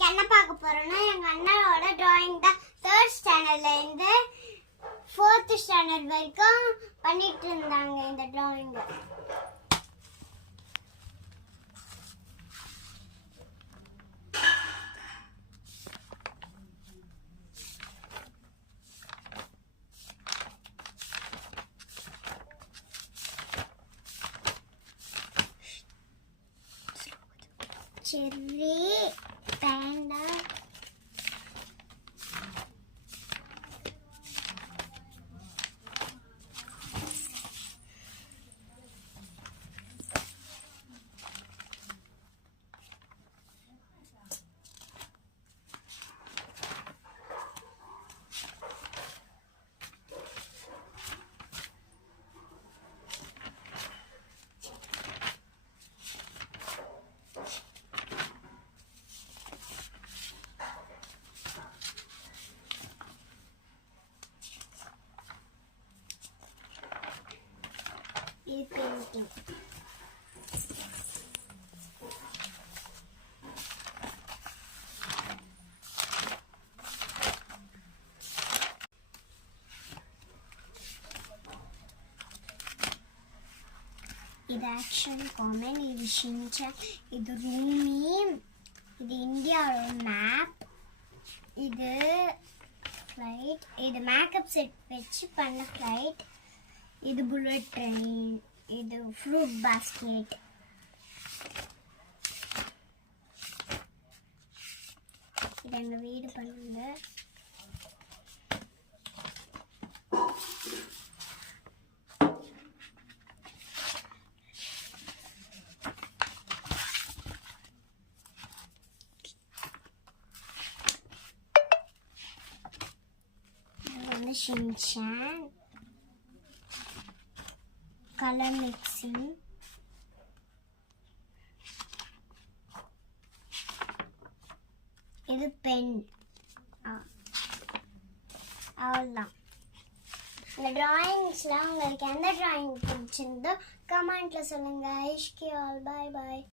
இன்னைக்கு என்ன பார்க்க போறோம்னா எங்க அண்ணாவோட டிராயிங் தான் 3rd ஸ்டாண்டர்ட்ல இருந்து 4th ஸ்டாண்டர்ட் வரைக்கும் பண்ணிட்டு இருந்தாங்க இந்த டிராயிங். cherry, panda, painting. இது ஆக்ஷன் காமன், இது ஷின்சான், இது ரூமி, இது இந்தியாவோட மேப், இது ஃப்ளைட், இது மேக்கப் செட் வச்சு பண்ண ஃப்ளைட், இது புல்லட் ட்ரெயின், இது ஃப்ரூட் பாஸ்கெட், இது எங்கள் வீடு பண்ணுங்க. இது வந்து ஷின்சான் color mixing, இது பென். அவ்வளோதான். இந்த டிராயிங்ஸ்லாம் உங்களுக்கு எந்த டிராயிங் பிடிச்சிருந்தோ கமெண்ட்ல சொல்லுங்க. ஐஷ்கி ஆல், பாய் பாய்.